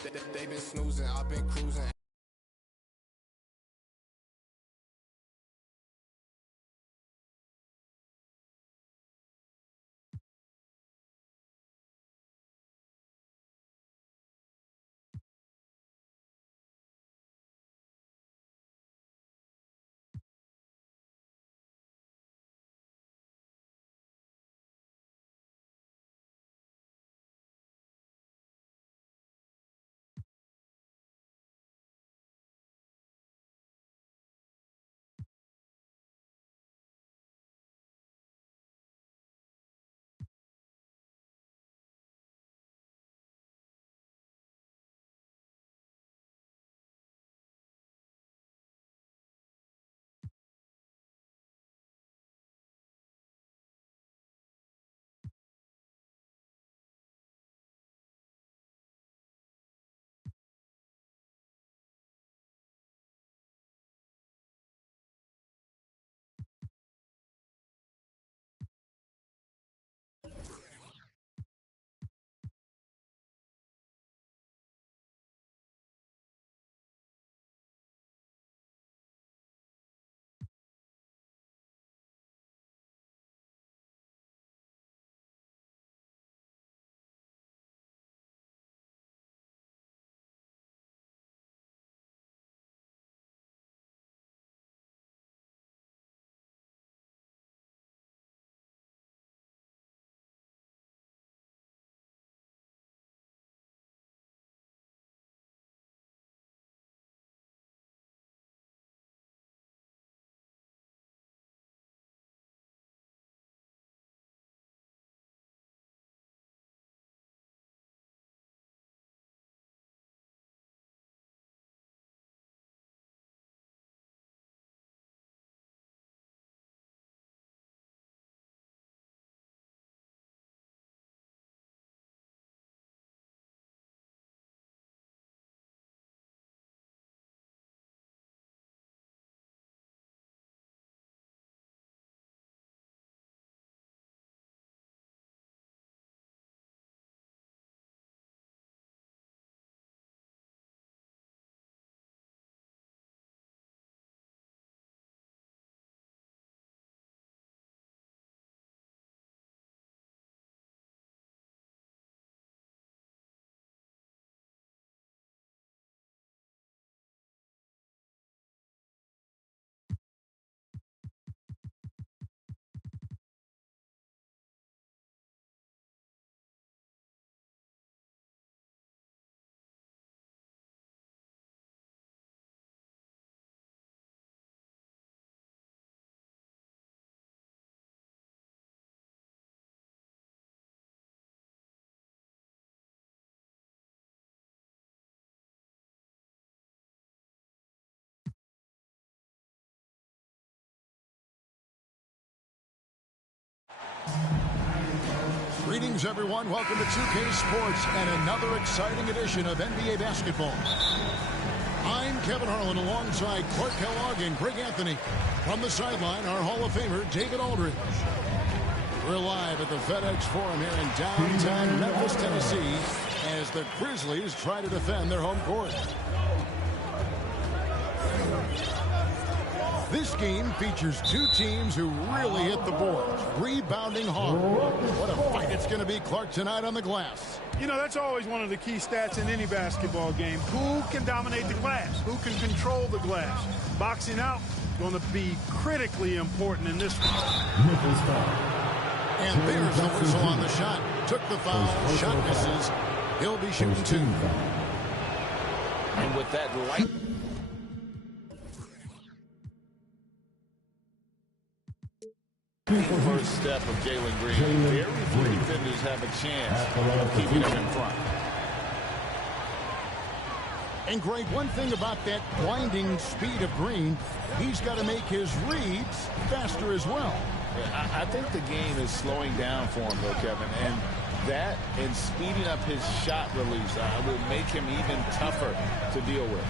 They been snoozing, I've been cruising. Greetings, everyone. Welcome to 2K Sports and another exciting edition of NBA basketball. I'm Kevin Harlan alongside Clark Kellogg and Greg Anthony. From the sideline, our Hall of Famer, David Aldridge. We're live at the FedEx Forum here in downtown Memphis, Tennessee, as the Grizzlies try to defend their home court. This game features two teams who really hit the boards, rebounding hard. What a fight it's going to be, Clark, tonight on the glass. You know, that's always one of the key stats in any basketball game. Who can dominate the glass? Who can control the glass? Boxing out is going to be critically important in this one. And there's the whistle on the shot. Took the foul. Shot misses. He'll be shooting two. And with that light... First step of Jalen Green. Very few defenders have a chance of keeping him in front. And Greg, one thing about that blinding speed of Green, he's got to make his reads faster as well. I think the game is slowing down for him, though, Kevin. And that and speeding up his shot release will make him even tougher to deal with.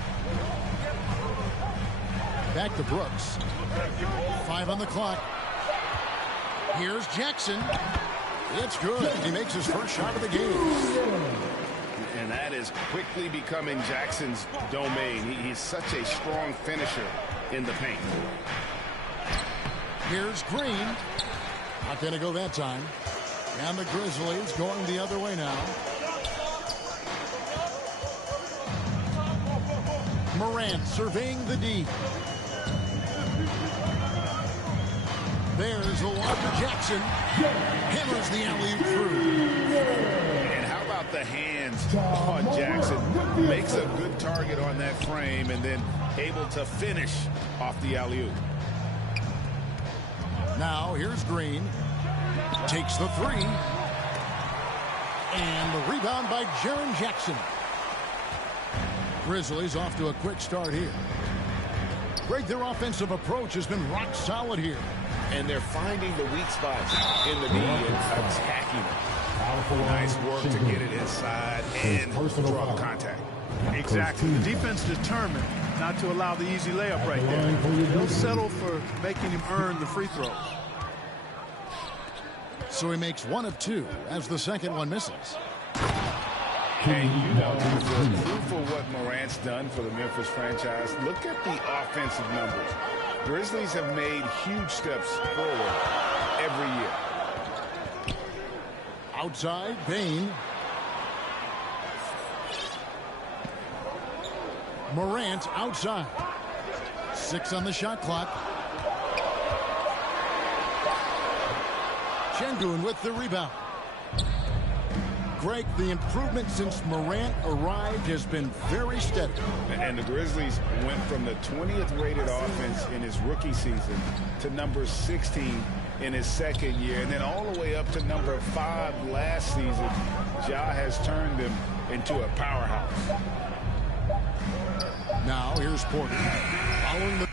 Back to Brooks. 5 on the clock. Here's Jackson. It's good. He makes his first shot of the game. And that is quickly becoming Jackson's domain. He's such a strong finisher in the paint. Here's Green. Not going to go that time. And the Grizzlies going the other way now. Morant surveying the D. There's the lob to Jackson. Hammers the alley-oop through. And how about the hands on Jackson? Makes a good target on that frame and then able to finish off the alley-oop. Now here's Green. Takes the three. And the rebound by Jaren Jackson. Grizzlies off to a quick start here. Greg, their offensive approach has been rock solid here. And they're finding the weak spots in the D and attacking it. Nice work to get it inside and draw contact. Exactly. The defense determined not to allow the easy layup right there. They'll settle for making him earn the free throws. So he makes one of two as the second one misses. And you know, for what Morant's done for the Memphis franchise, look at the offensive numbers. Grizzlies have made huge steps forward every year. Outside, Bane. Morant outside. 6 on the shot clock. Şengün with the rebound. Greg, the improvement since Morant arrived has been very steady. And the Grizzlies went from the 20th rated offense in his rookie season to number 16 in his second year, and then all the way up to number 5 last season. Ja has turned them into a powerhouse. Now here's Porter. Following the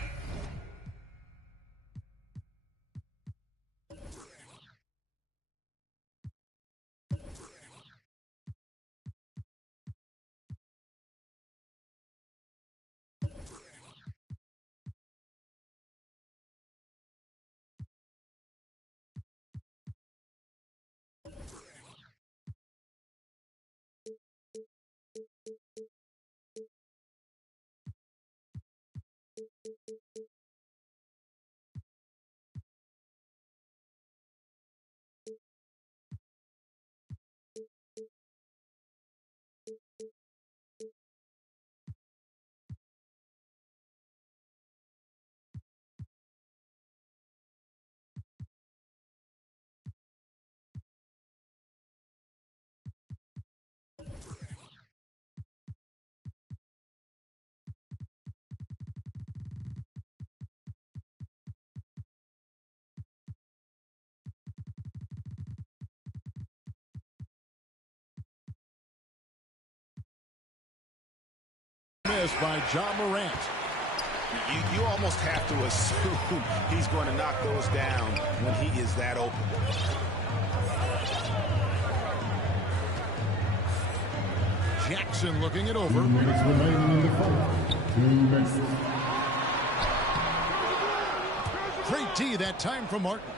miss by Ja Morant. You almost have to assume he's going to knock those down when he is that open. Jackson looking it over. 2 minutes remaining in the fourth. 2 minutes. Great D that time from Martin.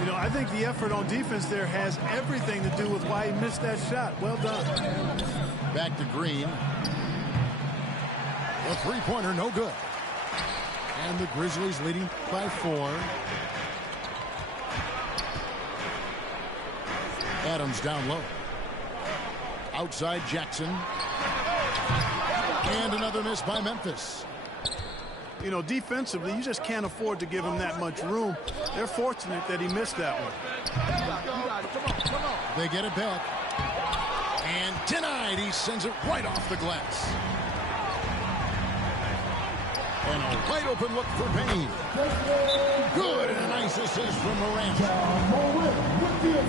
You know, I think the effort on defense there has everything to do with why he missed that shot. Well done. Back to Green. The three-pointer, no good. And the Grizzlies leading by 4. Adams down low. Outside Jackson. And another miss by Memphis. You know, defensively, you just can't afford to give him that much room. They're fortunate that he missed that one. They get it back. And denied. He sends it right off the glass. And a wide open look for Payne. Good, and a nice assist from Morant.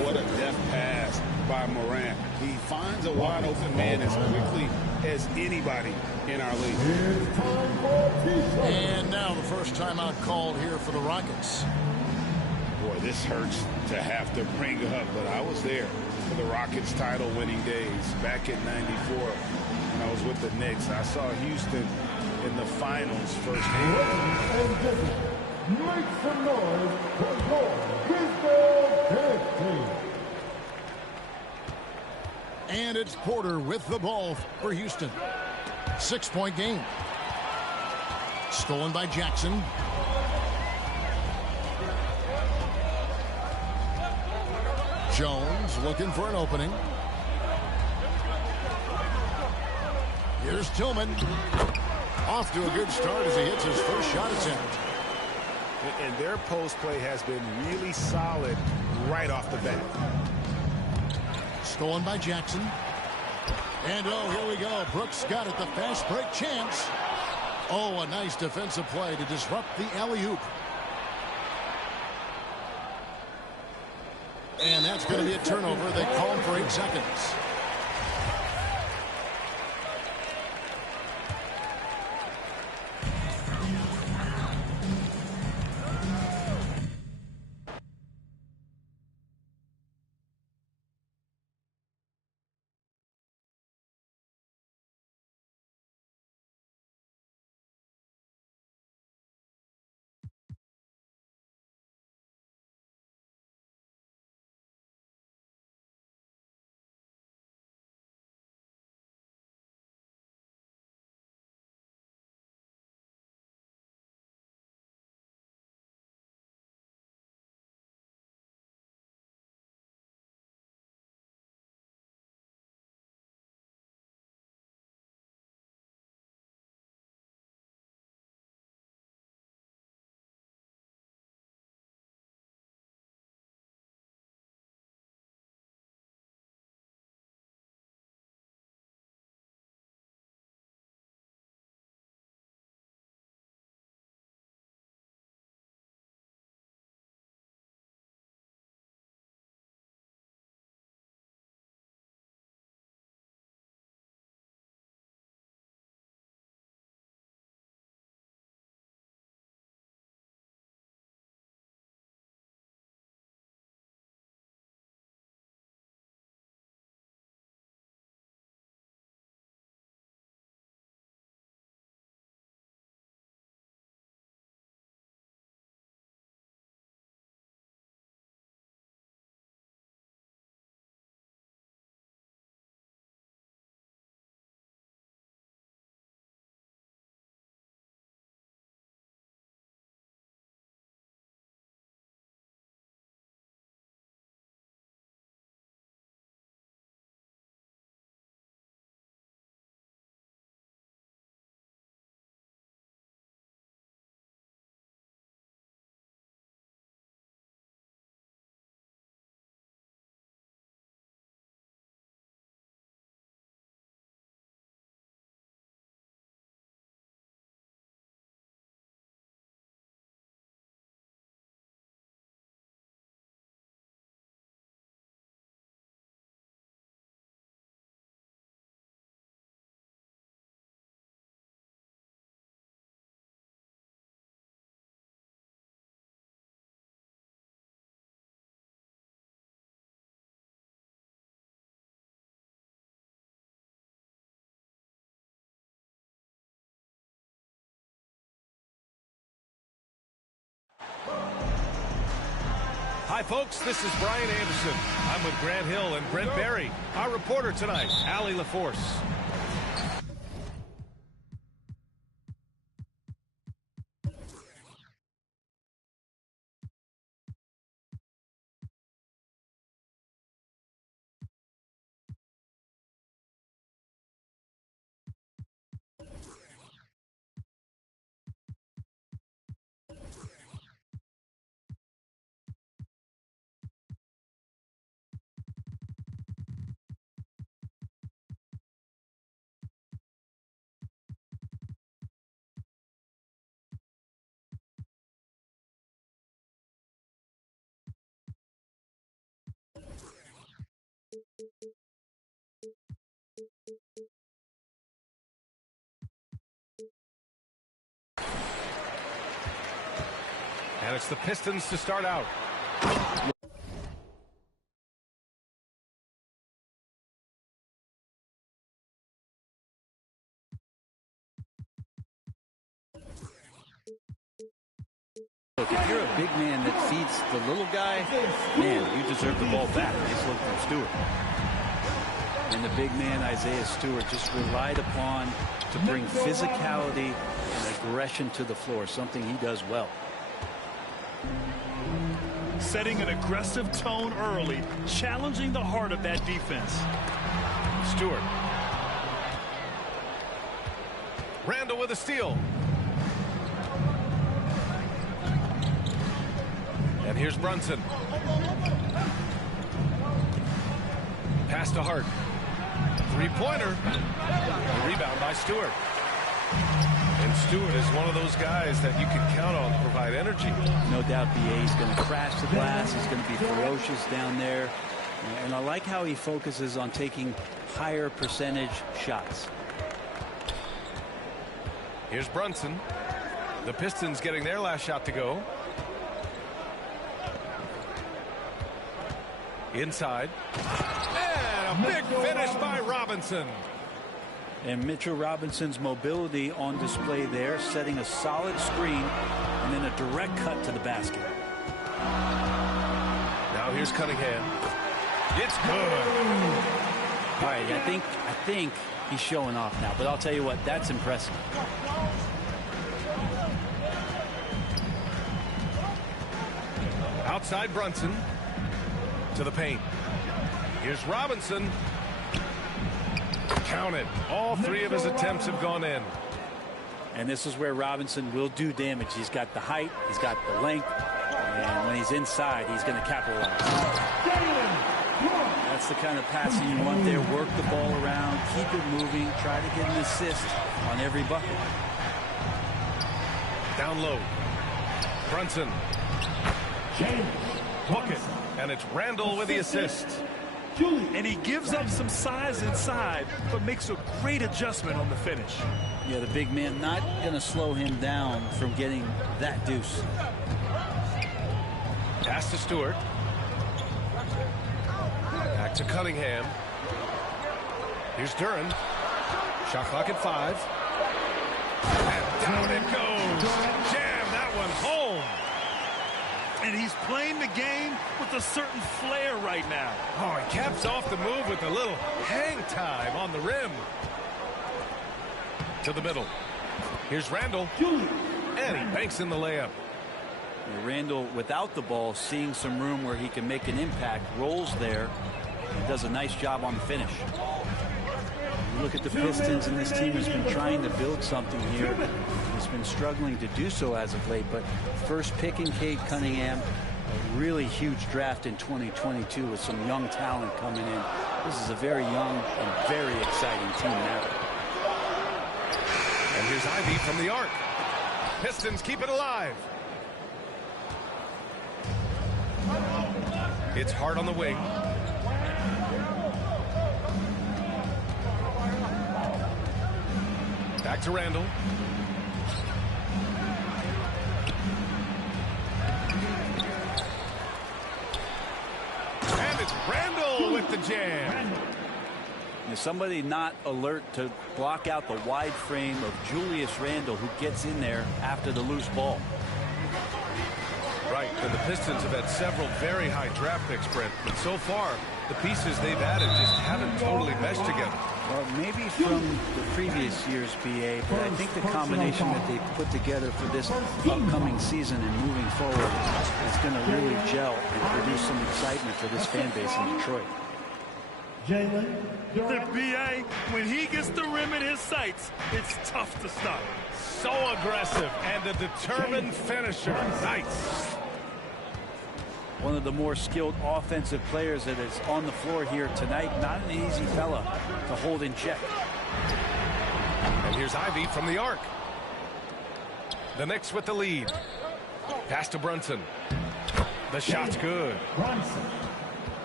What a deft pass by Morant. He finds a wide open man as quickly as anybody in our league. And now the first timeout called here for the Rockets. Boy, this hurts to have to bring up, but I was there for the Rockets title winning days back in '94 when I was with the Knicks. I saw Houston in the finals firsthand. Make some noise for your Pistol Team. And it It's Porter with the ball for Houston. 6-point game. Stolen by Jackson. Jones looking for an opening. Here's Tillman. Off to a good start as he hits his first shot attempt. And their post play has been really solid right off the bat. Stolen by Jackson. And oh, here we go. Brooks got it. The fast break chance. Oh, a nice defensive play to disrupt the alley-oop. And that's going to be a turnover. They call him for 8 seconds. Hi, folks. This is Brian Anderson. I'm with Grant Hill and Brent Barry. Our reporter tonight, Allie LaForce. And it's the Pistons to start out. Look, if you're a big man that feeds the little guy, man, you deserve the ball back. Nice look from Stewart. And the big man, Isaiah Stewart, just relied upon to bring physicality and aggression to the floor, something he does well. Setting an aggressive tone early, challenging the heart of that defense. Stewart. Randall with a steal. And here's Brunson. Pass to Hart. Three-pointer. Rebound by Stewart. And Stewart is one of those guys that you can count on to provide energy. No doubt BA is going to crash the glass. He's going to be ferocious down there. And I like how he focuses on taking higher percentage shots. Here's Brunson. The Pistons getting their last shot to go. Inside. And a big finish by Robinson. And Mitchell Robinson's mobility on display there, setting a solid screen and then a direct cut to the basket. Now here's Cunningham. It's good. All right, I think he's showing off now, but I'll tell you what, that's impressive. Outside Brunson to the paint. Here's Robinson. Count it. All three of his attempts have gone in. And this is where Robinson will do damage. He's got the height, he's got the length, and when he's inside, he's going to capitalize. That's the kind of passing you want there. Work the ball around, keep it moving, try to get an assist on every bucket. Down low. Brunson. Hook it. And it's Randall with the assist. And he gives up some size inside, but makes a great adjustment on the finish. Yeah, the big man not going to slow him down from getting that deuce. Pass to Stewart. Back to Cunningham. Here's Duren. Shot clock at 5. And down it goes. Jam that one home. And he's playing the game with a certain flair right now. Oh, he caps off the move with a little hang time on the rim. To the middle. Here's Randall. And he banks in the layup. Randall, without the ball, seeing some room where he can make an impact, rolls there, and does a nice job on the finish. You look at the Pistons, and this team has been trying to build something here. He's been struggling to do so as of late, but first picking Cade Cunningham, a really huge draft in 2022 with some young talent coming in. This is a very young and very exciting team now. And here's Ivey from the arc. Pistons keep it alive. It's Hart on the wing. Back to Randall. And it's Randall with the jam. If somebody not alert to block out the wide frame of Julius Randle, who gets in there after the loose ball. Right, and the Pistons have had several very high draft picks, Brent, but so far the pieces they've added just haven't totally meshed together. Well, maybe from the previous year's BA, but I think the combination that they put together for this upcoming season and moving forward is going to really gel and produce some excitement for this fan base in Detroit. The BA, when he gets the rim in his sights, it's tough to stop. So aggressive and a determined finisher. Nice. One of the more skilled offensive players that is on the floor here tonight. Not an easy fella to hold in check. And here's Ivey from the arc. The Knicks with the lead. Pass to Brunson. The shot's good.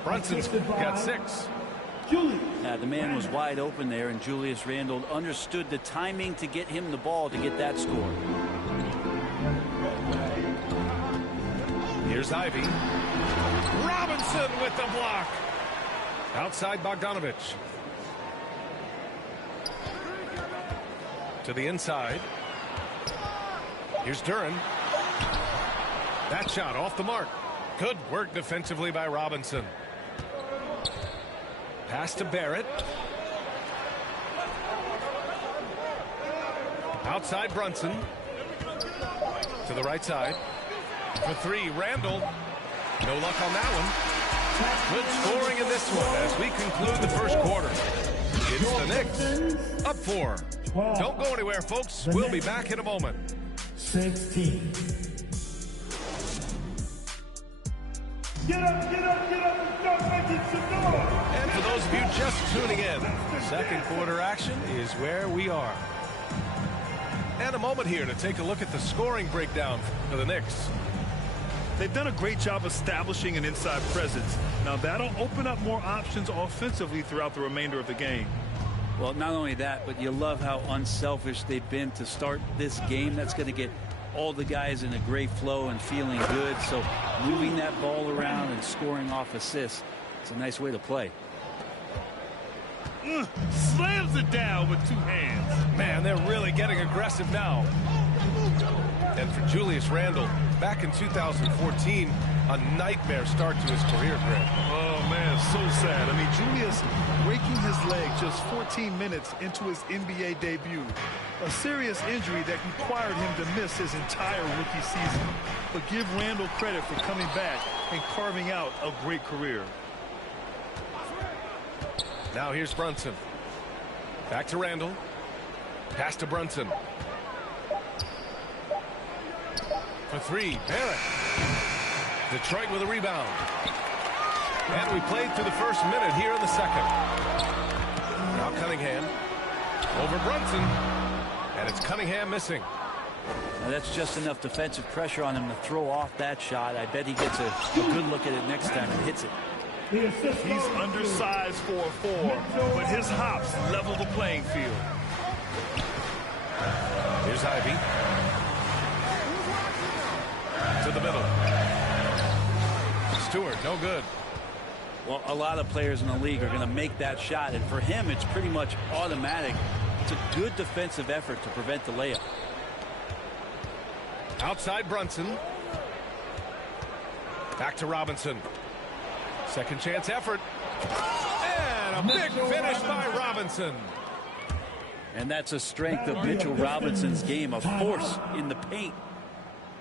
Brunson's got 6. Now, the man was wide open there, and Julius Randle understood the timing to get him the ball to get that score. Here's Ivey. Robinson with the block. Outside Bogdanovich. To the inside. Here's Duren. That shot off the mark. Good work defensively by Robinson. Pass to Barrett. Outside Brunson. To the right side. For three, Randall. No luck on that one. Good scoring in this one as we conclude the first quarter. It's the Knicks up 4. Don't go anywhere, folks. We'll be back in a moment. 16. Get up, get up, get up and start making some noise. And for those of you just tuning in, second quarter action is where we are. And a moment here to take a look at the scoring breakdown for the Knicks. They've done a great job establishing an inside presence. Now that'll open up more options offensively throughout the remainder of the game. Well, not only that, but you love how unselfish they've been to start this game. That's going to get all the guys in a great flow and feeling good. So moving that ball around and scoring off assists, it's a nice way to play. Slams it down with 2 hands. Man, they're really getting aggressive now. And for Julius Randle, back in 2014, a nightmare start to his career, Greg. Oh, man, so sad. I mean, Julius breaking his leg just 14 minutes into his NBA debut. A serious injury that required him to miss his entire rookie season. But give Randle credit for coming back and carving out a great career. Now here's Brunson. Back to Randle. Pass to Brunson. For three, Barrett. Detroit with a rebound. And we played through the first minute here in the second. Now Cunningham. Over Brunson. And it's Cunningham missing. Now that's just enough defensive pressure on him to throw off that shot. I bet he gets a good look at it next time and hits it. He's undersized for a 4, but his hops level the playing field. Here's Ivy. To the middle. Stewart, no good. Well, a lot of players in the league are going to make that shot, and for him, it's pretty much automatic. It's a good defensive effort to prevent the layup. Outside Brunson. Back to Robinson. Second chance effort. And a big finish by Robinson. And that's a strength of Mitchell Robinson's game, a force in the paint.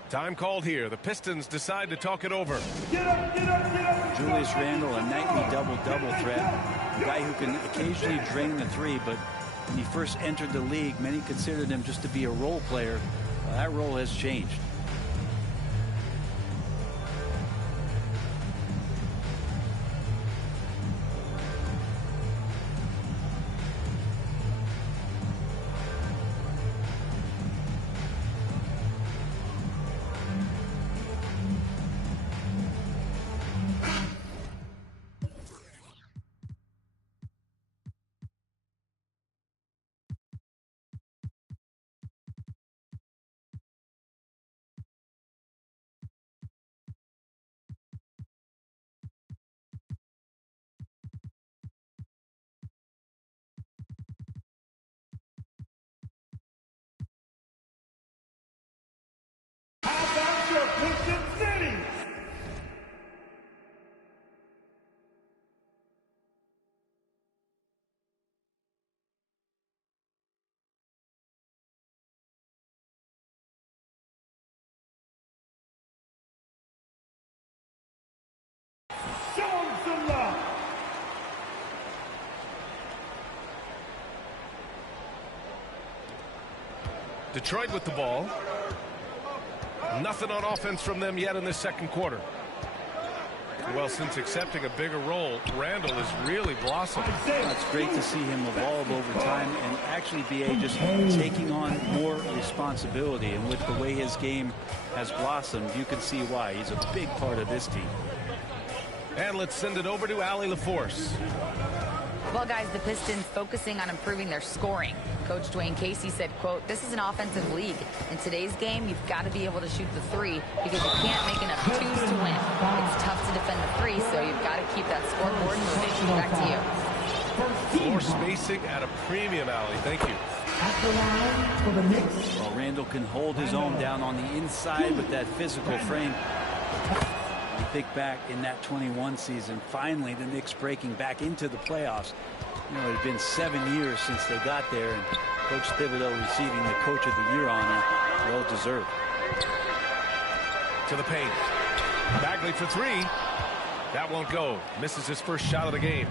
Time called here. The Pistons decide to talk it over. Julius Randle, a nightly double-double threat. A guy who can occasionally drain the 3, but when he first entered the league, many considered him just to be a role player. Well, that role has changed. Detroit with the ball. Nothing on offense from them yet in this second quarter. Well, since accepting a bigger role, Randle has really blossomed. It's great to see him evolve over time and actually be just taking on more responsibility. And with the way his game has blossomed, you can see why. He's a big part of this team. And let's send it over to Allie LaForce. Well, guys, the Pistons focusing on improving their scoring. Coach Dwayne Casey said, quote, "This is an offensive league. In today's game, you've got to be able to shoot the 3 because you can't make enough 2s to win. It's tough to defend the 3, so you've got to keep that scoreboard moving." Back to you. Floor spacing at a premium, Allie. Thank you. Well, Randle can hold his own down on the inside with that physical frame. He think back in that 21 season, finally the Knicks breaking back into the playoffs. You know, it had been 7 years since they got there, and Coach Thibodeau receiving the Coach of the Year honor, well deserved. To the paint. Bagley for three. That won't go. Misses his first shot of the game.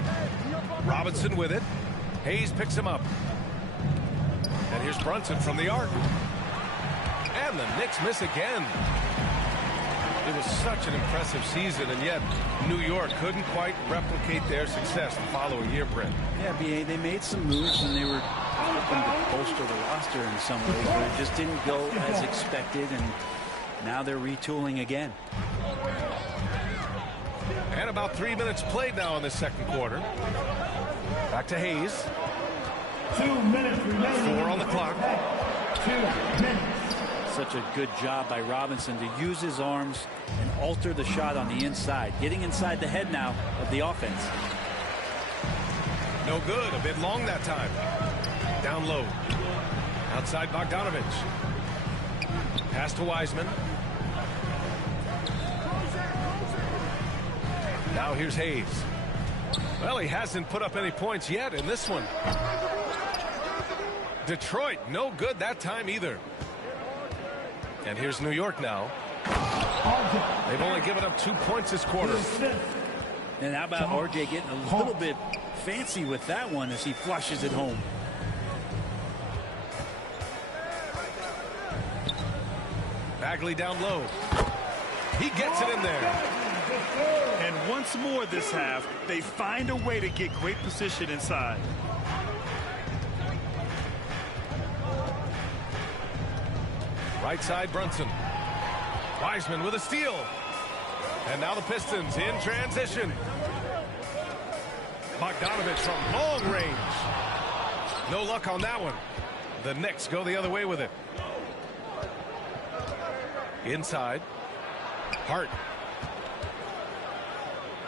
Robinson with it. Hayes picks him up. And here's Brunson from the arc. And the Knicks miss again. It was such an impressive season, and yet New York couldn't quite replicate their success the following year, Brent. Yeah, B.A., they made some moves, and they were hoping to bolster the roster in some ways, but it just didn't go as expected, and now they're retooling again. And about 3 minutes played now in the second quarter. Back to Hayes. 2 minutes remaining. 4 on the clock. 2 minutes. Such a good job by Robinson to use his arms and alter the shot on the inside, getting inside the head now of the offense. No good. A bit long that time. Down low. Outside Bogdanovich. Pass to Wiseman. Now here's Hayes. Well, he hasn't put up any points yet in this one. Detroit, no good that time either. And here's New York now. They've only given up 2 points this quarter. And how about RJ getting a little bit fancy with that one as he flushes it home. Bagley down low. He gets it in there. And once more this half, they find a way to get great position inside. Right side, Brunson. Wiseman with a steal. And now the Pistons in transition. Bogdanovich from long range. No luck on that one. The Knicks go the other way with it. Inside. Hart.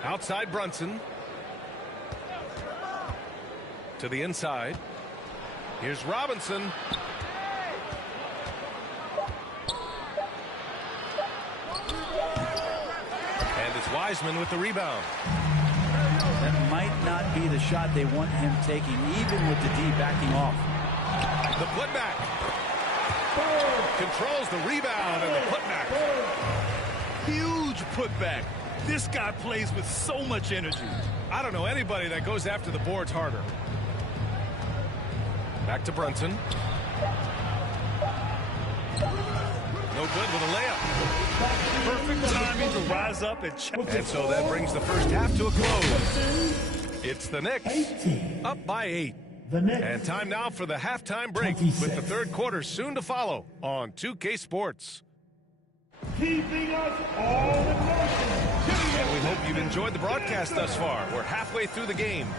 Outside Brunson. To the inside. Here's Robinson. And it's Wiseman with the rebound. That might not be the shot they want him taking, even with the D backing off. The putback. Controls the rebound and the putback. Huge putback. This guy plays with so much energy. I don't know anybody that goes after the boards harder. Back to Brunson. No good with a layup. Perfect timing to rise up and check. And so that brings the first half to a close. It's the Knicks up by 8. And time now for the halftime break 26. with the third quarter soon to follow on 2K Sports. Keeping us all in motion. And we hope you've enjoyed the broadcast thus far. We're halfway through the game.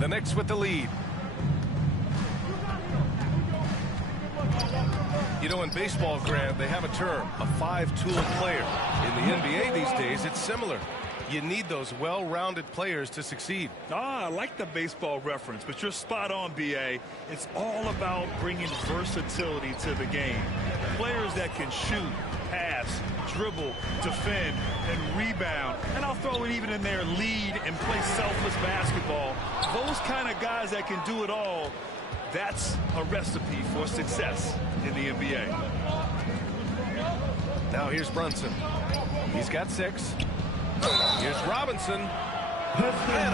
The Knicks with the lead. You know, in baseball, Grant, they have a term, a five-tool player. In the NBA these days, it's similar. You need those well-rounded players to succeed. I like the baseball reference, but you're spot on, B.A. It's all about bringing versatility to the game. Players that can shoot, pass, dribble, defend, and rebound. And I'll throw it even in there, lead and play selfless basketball. Those kind of guys that can do it all, that's a recipe for success in the NBA. Now here's Brunson. He's got 6. Here's Robinson. And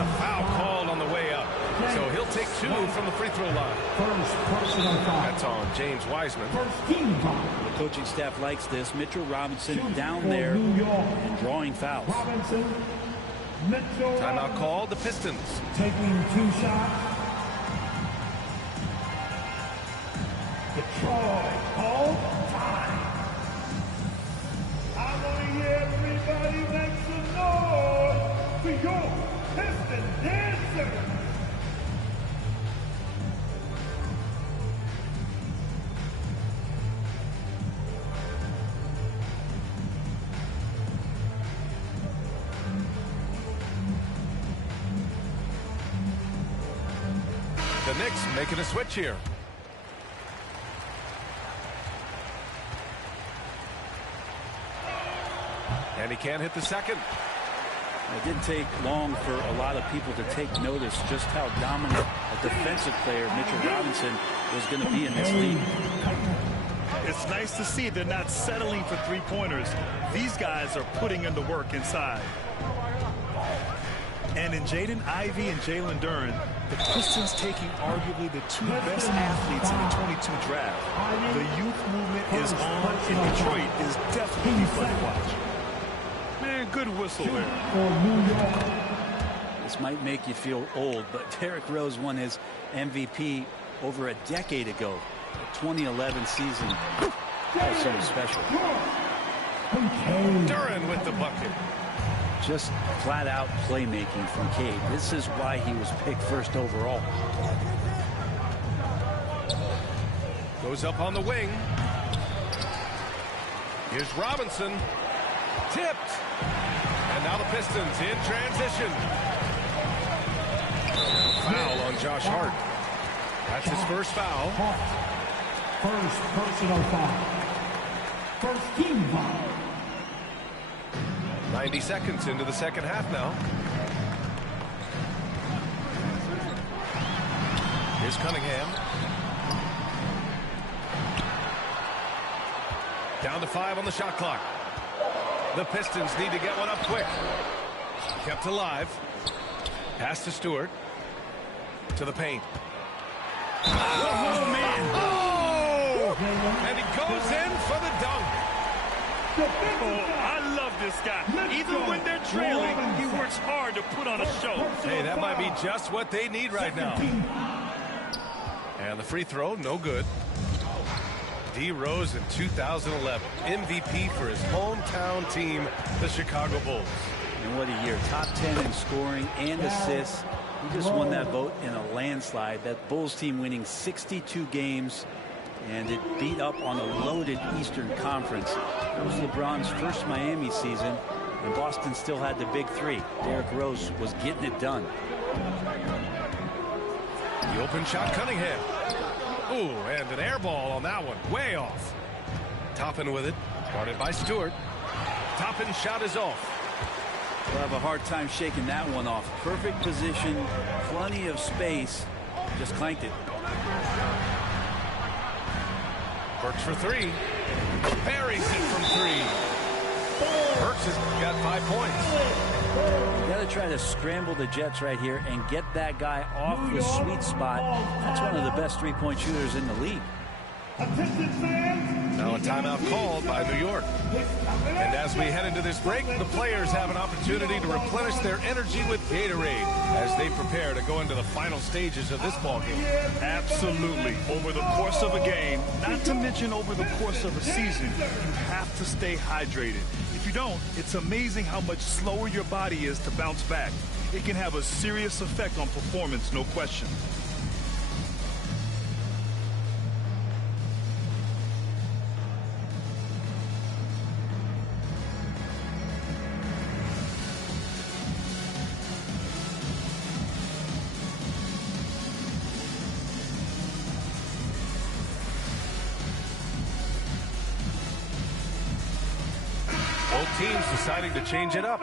a foul called on the way up. So he'll take 2 from the free throw line. That's on James Wiseman. The coaching staff likes this. Mitchell Robinson down there and drawing fouls. Timeout called. The Pistons taking 2 shots. Detroit called time. I want to hear everybody make some noise for your Piston dancer. The Knicks making a switch here. And he can't hit the second. It didn't take long for a lot of people to take notice just how dominant a defensive player Mitchell Robinson was going to be in this league. It's nice to see they're not settling for three-pointers. These guys are putting in the work inside. And in Jaden Ivey and Jalen Duren, the Pistons taking arguably the two best athletes in the 22 draft. The youth movement is on, and Detroit is definitely fun to watch. Man, good whistle there. This might make you feel old, but Derrick Rose won his MVP over a decade ago. The 2011 season. That was something special. Duren with the bucket. Just flat-out playmaking from Cade. This is why he was picked first overall. Goes up on the wing. Here's Robinson. Tipped. And now the Pistons in transition. Foul on Josh Hart. That's his first foul. First personal foul. First team foul. 90 seconds into the second half now. Here's Cunningham. Down to 5 on the shot clock. The Pistons need to get one up quick. Kept alive. Pass to Stewart. To the paint. Oh, man. Oh! And he goes in for the dunk. Oh, I love this guy. Even when they're trailing, he works hard to put on a show. Hey, that might be just what they need right now. And the free throw, no good. D. Rose in 2011, MVP for his hometown team, the Chicago Bulls. And what a year. Top 10 in scoring and assists. He just won that vote in a landslide. That Bulls team winning 62 games, and it beat up on a loaded Eastern Conference. That was LeBron's first Miami season, and Boston still had the big three. Derrick Rose was getting it done. The open shot, Cunningham. Ooh, and an air ball on that one. Way off. Toppin with it. Guarded by Stewart. Toppin's shot is off. We'll have a hard time shaking that one off. Perfect position, plenty of space. Just clanked it. Burks for 3. Buries it from 3. Burks has got 5 points. You got to try to scramble the Jets right here and get that guy off the sweet spot. That's one of the best three-point shooters in the league. Now a timeout called by New York. And as we head into this break, the players have an opportunity to replenish their energy with Gatorade as they prepare to go into the final stages of this ballgame. Absolutely. Over the course of a game, not to mention over the course of a season, you have to stay hydrated. If you don't, it's amazing how much slower your body is to bounce back. It can have a serious effect on performance, no question. Both teams deciding to change it up.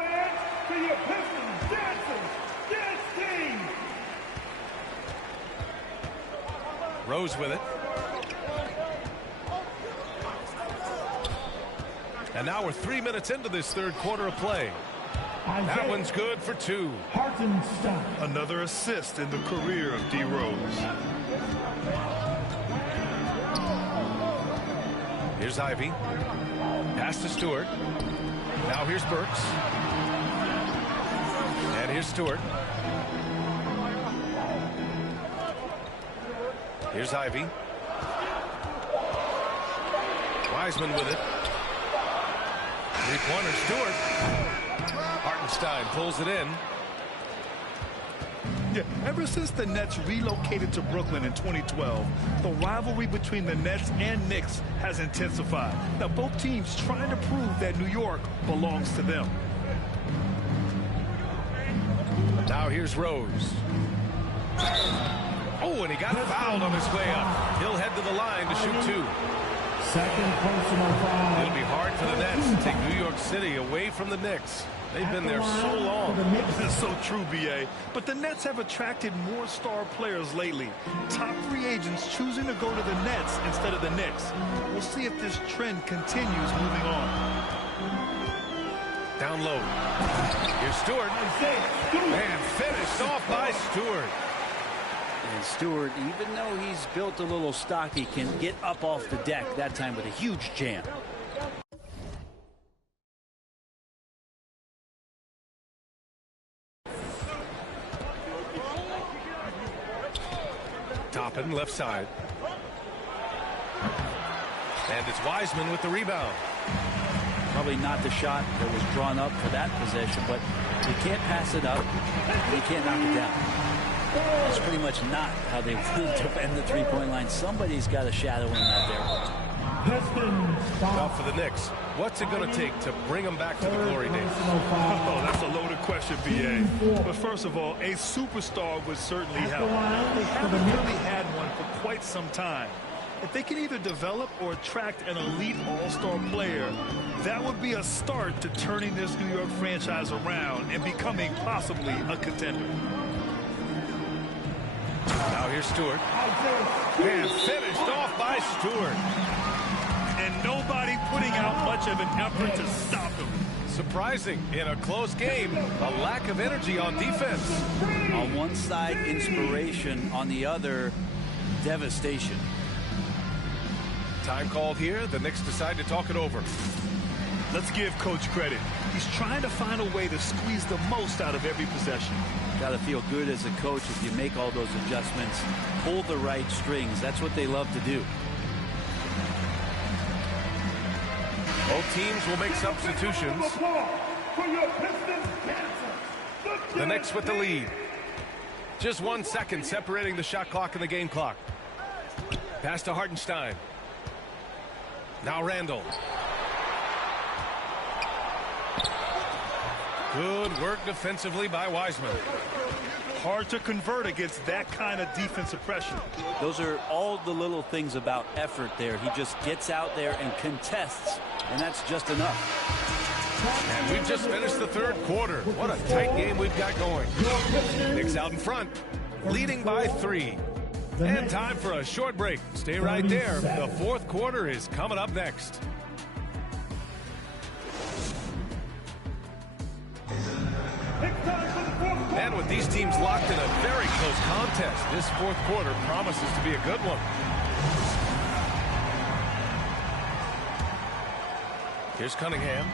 Rose with it. And now we're 3 minutes into this third quarter of play. That one's good for 2. Another assist in the career of D. Rose. Here's Ivey. Pass to Stewart. Now here's Burks. And here's Stewart. Here's Ivey. Wiseman with it. Three-pointer, Stewart. Hartenstein pulls it in. Yeah, ever since the Nets relocated to Brooklyn in 2012, the rivalry between the Nets and Knicks has intensified. Now, both teams trying to prove that New York belongs to them. Now here's Rose. Oh, and he got fouled on his way up. He'll head to the line to shoot 2. Second personal foul. It'll be hard for the Nets to take New York City away from the Knicks. They've been there so long. That's so true, B.A. But the Nets have attracted more star players lately. Top free agents choosing to go to the Nets instead of the Knicks. We'll see if this trend continues moving on. Down low. Here's Stewart. And finished off by Stewart. And Stewart, even though he's built a little stocky, can get up off the deck, that time with a huge jam. Toppin, left side. And it's Wiseman with the rebound. Probably not the shot that was drawn up for that possession, but you can't pass it up, and you can't knock it down. That's pretty much not how they would defend the three-point line. Somebody's got a shadow in that there. Well, for the Knicks, what's it going to take to bring them back to the glory days? Oh, that's a loaded question, B.A. But first of all, a superstar would certainly help. They haven't really had one for quite some time. If they can either develop or attract an elite all-star player, that would be a start to turning this New York franchise around and becoming possibly a contender. Now here's Stewart. And finished off by Stewart. And nobody putting out much of an effort to stop him. Surprising in a close game, a lack of energy on defense. On one side, inspiration. On the other, devastation. Time called here. The Knicks decide to talk it over. Let's give Coach credit. He's trying to find a way to squeeze the most out of every possession. Got to feel good as a coach if you make all those adjustments, pull the right strings. That's what they love to do. Both teams will make substitutions. The Knicks with the lead. Just 1 second separating the shot clock and the game clock. Pass to Hartenstein. Now Randall. Good work defensively by Wiseman. Hard to convert against that kind of defensive pressure. Those are all the little things about effort there. He just gets out there and contests, and that's just enough. And we've just finished the third quarter. What a tight game we've got going. Knicks out in front, leading by 3. And time for a short break. Stay right there. The fourth quarter is coming up next. And with these teams locked in a very close contest, this fourth quarter promises to be a good one. Here's Cunningham.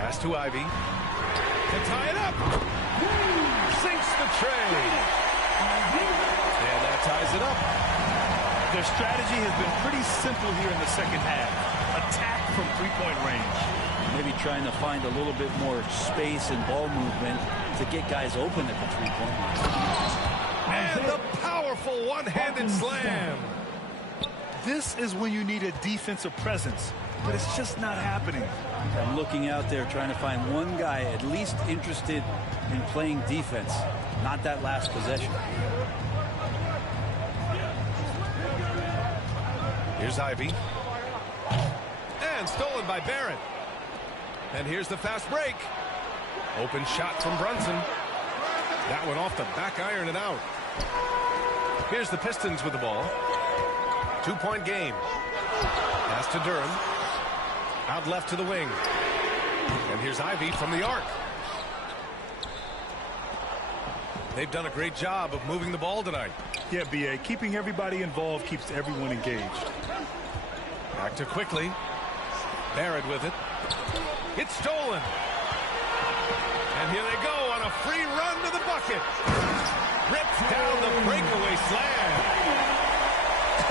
Pass to Ivy. To tie it up. Sinks the tray. And that ties it up. Their strategy has been pretty simple here in the second half. Attack from three-point range. Maybe trying to find a little bit more space and ball movement to get guys open at the three-point line. And the powerful one-handed slam. This is when you need a defensive presence, but it's just not happening. I'm looking out there trying to find one guy at least interested in playing defense, not that last possession. Here's Ivy. And stolen by Barrett. And here's the fast break. Open shot from Brunson. That went off the back iron and out. Here's the Pistons with the ball. 2-point game. Pass to Durham. Out left to the wing. And here's Ivy from the arc. They've done a great job of moving the ball tonight. Yeah, B.A. Keeping everybody involved keeps everyone engaged. Back to Quickly. Barrett with it. It's stolen. And here they go on a free run to the bucket. Rips down the breakaway slam.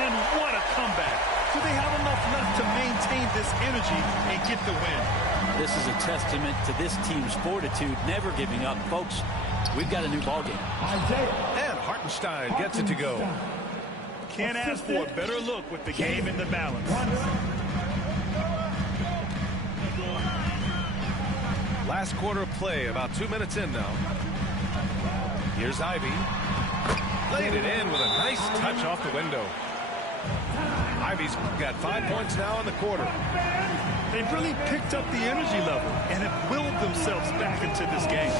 And what a comeback. Do they have enough left to maintain this energy and get the win? This is a testament to this team's fortitude, never giving up. Folks, we've got a new ballgame. And Hartenstein gets it to go. Can't ask for a better look with the game in the balance. Last quarter of play, about 2 minutes in now. Here's Ivey. Laid it in with a nice touch off the window. Ivey's got 5 points now in the quarter. They've really picked up the energy level and have willed themselves back into this game.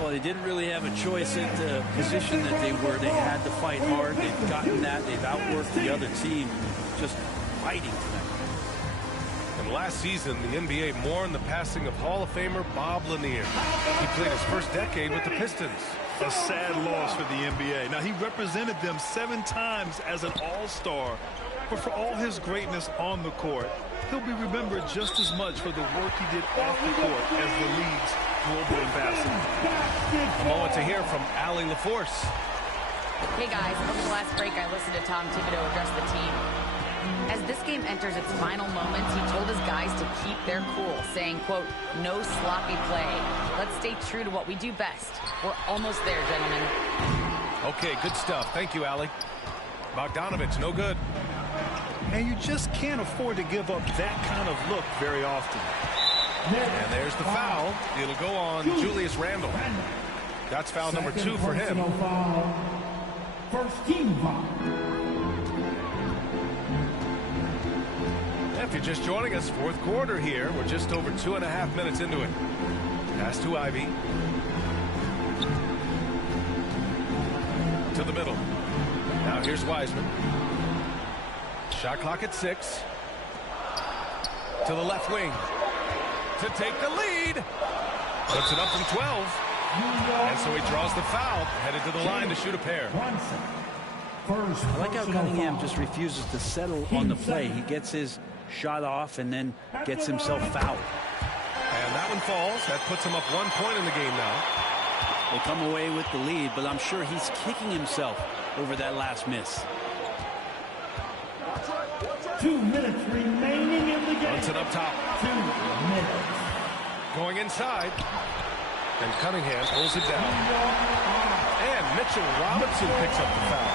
Well, they didn't really have a choice at the position that they were. They had to fight hard. They've gotten that. They've outworked the other team. Just fighting tonight. And last season, the NBA mourned the passing of Hall of Famer Bob Lanier. He played his first decade with the Pistons. A sad loss for the NBA. Now, he represented them 7 times as an all-star, but for all his greatness on the court, he'll be remembered just as much for the work he did off the court as the league's global ambassador. A moment to hear from Allie LaForce. Hey guys, over the last break I listened to Tom Thibodeau address the team. As this game enters its final moments, he told his guys to keep their cool, saying, quote, no sloppy play. Let's stay true to what we do best. We're almost there, gentlemen. Okay, good stuff. Thank you, Allie. Bogdanovich, no good. And you just can't afford to give up that kind of look very often. And there's the foul. It'll go on Julius Randle. That's foul number 2 for him. First team foul. If you're just joining us, fourth quarter here. We're just over 2.5 minutes into it. Pass to Ivey. To the middle. Now here's Wiseman. Shot clock at 6. To the left wing. To take the lead. Puts it up from 12. And so he draws the foul. Headed to the line to shoot a pair. I like how Cunningham just refuses to settle on the play. He gets his shot off and then gets himself fouled. And that one falls. That puts him up 1 point in the game now. They come away with the lead, but I'm sure he's kicking himself over that last miss. 2 minutes remaining in the game. Brunson up top. 2 minutes. Going inside. And Cunningham pulls it down. And Mitchell Robinson picks up the foul.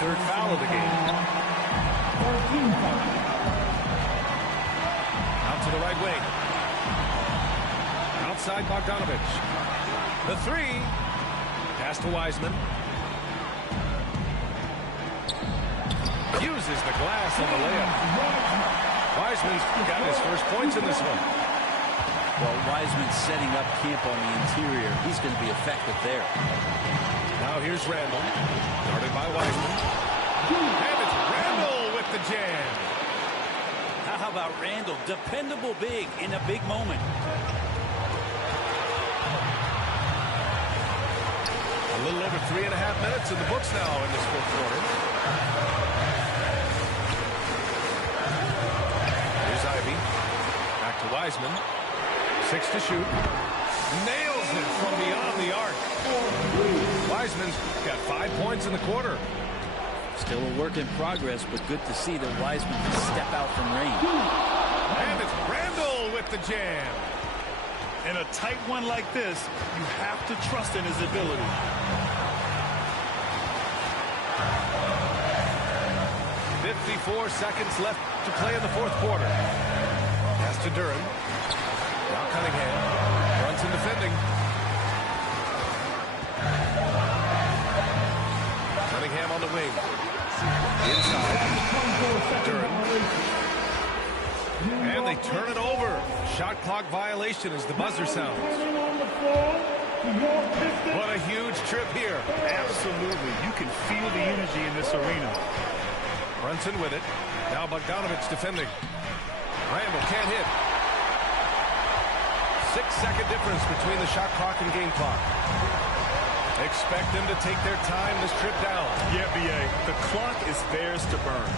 Third foul of the game. Out to the right wing. Outside Bogdanovich. The 3. Pass to Wiseman. Uses the glass on the layup. Wiseman's got his first points in this one. Well, Wiseman's setting up camp on the interior. He's going to be effective there. Now here's Randle. Guarded by Wiseman. And it's Randle with the jam. How about Randle? Dependable big in a big moment. A little over 3.5 minutes in the books now in this fourth quarter. Here's Ivey. Back to Wiseman. 6 to shoot. Nails it from beyond the arc. Wiseman's got 5 points in the quarter. Still a work in progress, but good to see that Wiseman can step out from range. And it's Randle with the jam. In a tight one like this, you have to trust in his ability. .54 seconds left to play in the fourth quarter. Pass to Duren. Now Cunningham. Brunson defending. Cunningham on the wing. Inside. Duren. And they turn it over. Shot clock violation as the buzzer sounds. What a huge trip here. Absolutely. You can feel the energy in this arena. Brunson with it. Now Bogdanovich defending. Randle can't hit. 6-second difference between the shot clock and game clock. Expect them to take their time this trip down. Yeah, B.A. The clock is theirs to burn.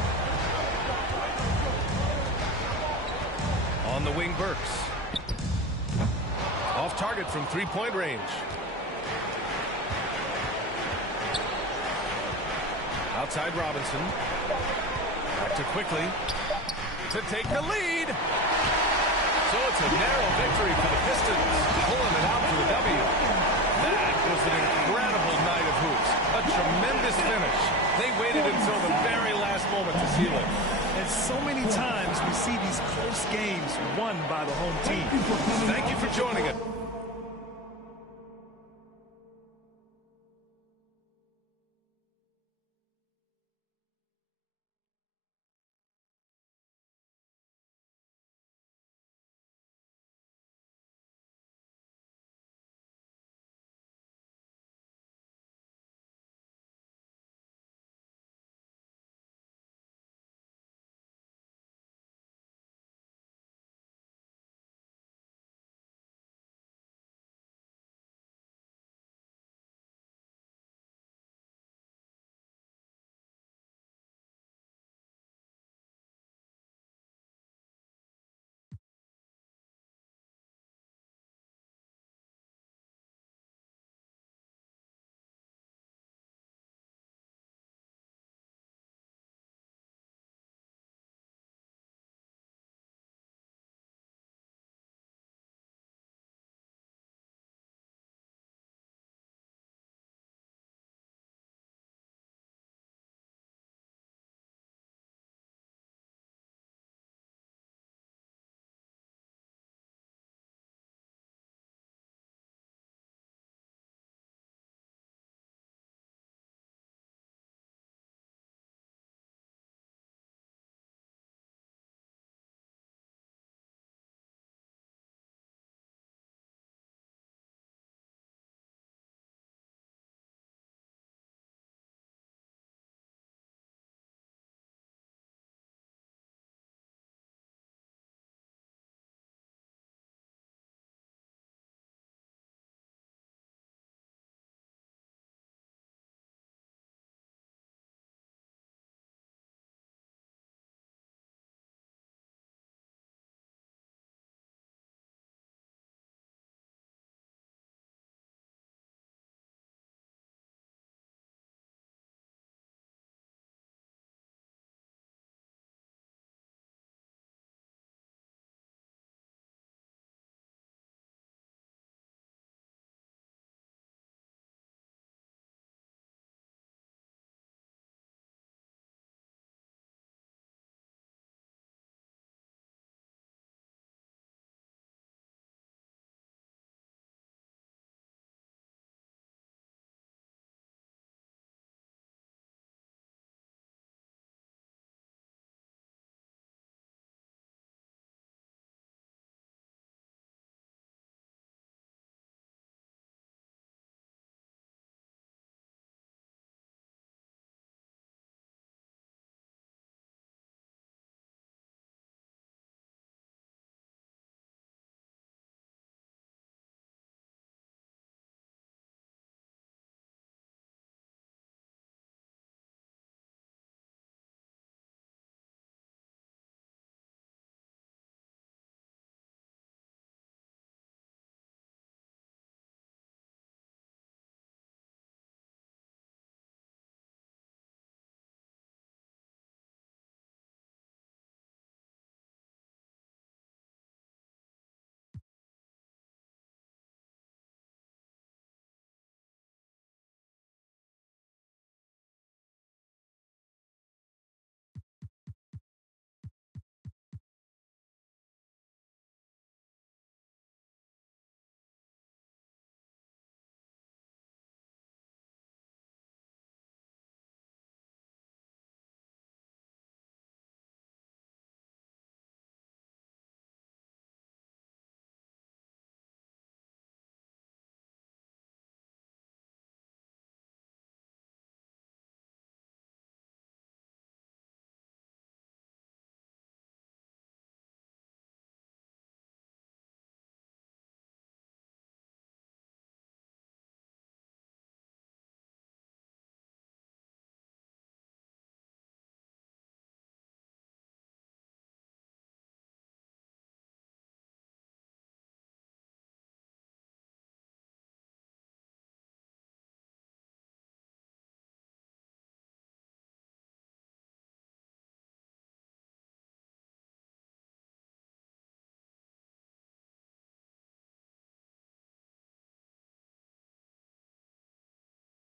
On the wing, Burks. Off target from three-point range. Outside Robinson. Back to Quickly to take the lead. So it's a narrow victory for the Pistons, pulling it out to a W. That was an incredible night of hoops. A tremendous finish. They waited until the very last moment to seal it. And so many times we see these close games won by the home team. Thank you for joining us.